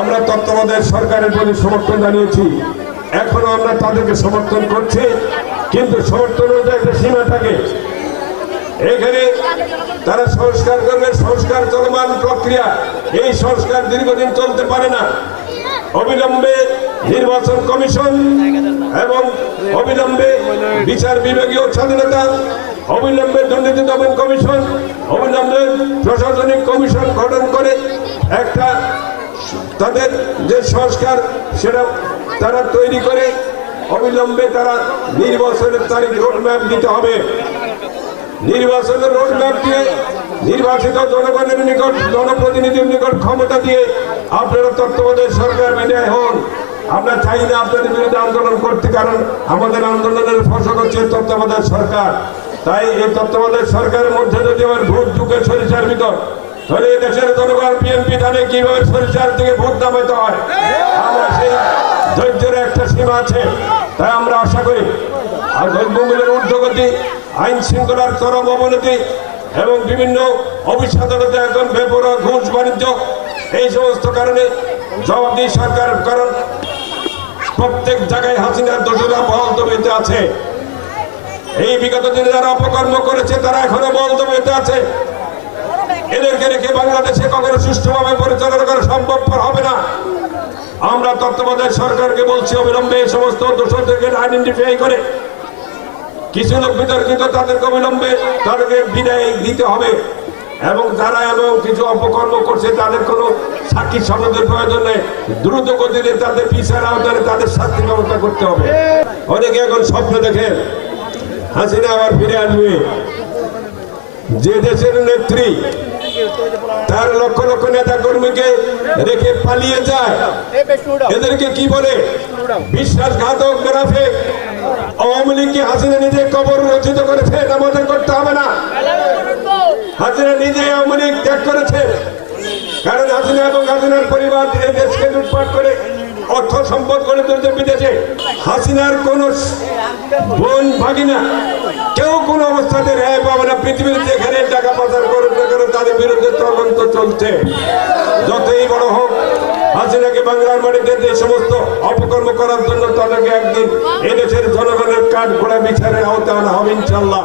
আমরা তত্ত্বাবধায়ক সরকারের প্রতি সমর্থন জানিয়েছি, এখনো আমরা তাদেরকে সমর্থন করছি, কিন্তু সমর্থনের একটা সীমা থাকে। এখানে তারা সংস্কার করবে, সংস্কার চলমান প্রক্রিয়া, এই সংস্কার দীর্ঘদিন চলতে পারে না। অবিলম্বে নির্বাচন কমিশন এবং অবিলম্বে বিচার বিভাগীয় স্বাধীনতা, অবিলম্বে দুর্নীতি দমন কমিশন, অবিলম্বে প্রশাসনিক কমিশন গঠন করে একটা তাদের যে সংস্কার সেটা তারা তৈরি করে অবিলম্বে তারা নির্বাচনের তারিখ রোডম্যাপ দিতে হবে। নির্বাচনের রোডম্যাপ দিয়ে নির্বাচিত জনগণের নিকট, জনপ্রতিনিধির নিকট ক্ষমতা দিয়ে আপনারা তত্ত্বাবধায়ক সরকার বিদায় হন। আমরা চাই না আপনাদের বিরুদ্ধে আন্দোলন করতে, কারণ আমাদের আন্দোলনের ফসল হচ্ছে তত্ত্বাবধায়ক সরকার। তাই এই তত্ত্বাবধায়ক সরকারের মধ্যে যদি আবার ভোট ঢুকে সরিষার ভিতর, তাহলে এই দেশের জনগণ বিএনপি জানে কিভাবে সরিষার থেকে ভোট নামাইতে হয়। আমরা সেই ধৈর্যের একটা সীমা আছে। তাই আমরা আশা করি আর দ্রব্যমূল্যের ঊর্ধ্বগতি, আইন শৃঙ্খলার চরম অবনতি এবং বিভিন্ন অফিস আদালতে এখন বেপরোয়া ঘুষ বাণিজ্য, এই সমস্ত কারণে জবাবদিহি সরকার, কারণ প্রত্যেক জায়গায় হাসিনার দোষরা বহাল তবিয়তে আছে। এই বিগত দিনে যারা অপকর্ম করেছে তারা এখনো বহাল তবিয়তে আছে। এদেরকে রেখে বাংলাদেশে কখনো সুষ্ঠুভাবে পরিচালনা করা সম্ভবপর হবে না। আমরা তত্ত্বাবধায়ক সরকারকে বলছি অবিলম্বে এই সমস্ত দোষরদেরকে আইডেন্টিফাই করে কিছু লোক বিতর্কিত তাদেরকে অবিলম্বে তাদেরকে বিদায় দিতে হবে, এবং যারা এবং কিছু অপকর্ম করছে তাদের কোনো সাক্ষী সনদের প্রয়োজন নেই, দ্রুত গতিতে তাদের বিচার আওতায় তাদের শাস্তি ব্যবস্থা করতে হবে। অনেকে এখন স্বপ্ন দেখে হাসিনা আবার ফিরে আসবে। যে দেশের নেত্রী তার লক্ষ লক্ষ নেতা কর্মীকে রেখে পালিয়ে যায়, এদেরকে কি বলে? বিশ্বাসঘাতক, মুনাফিক। আওয়ামী লীগকে হাসিনা নিজে কবর রচিত করেছে, আমাদের করতে হবে না। হাসিনা নিজে আওয়ামী লীগ ত্যাগ করেছে, কারণ হাসিনা এবং হাসিনার পরিবার এই দেশকে লুটপাট করে অর্থ সম্পদ করে তুলতে বিদেশে। হাসিনার কোন বোন ভাগিনা কেউ কোন অবস্থাতে রেহাই পাবে না। পৃথিবীর যেখানে টাকা পাচার করুক না কেন তাদের বিরুদ্ধে তদন্ত চলছে। যতই বড় হোক, হাসিনাকে বাংলার মাটিতে এই সমস্ত অপকর্ম করার জন্য তাদেরকে একদিন এদেশের জনগণের কাঠ ঘোড়া বিচারের আওতায় আনা হবে ইনশাল্লাহ।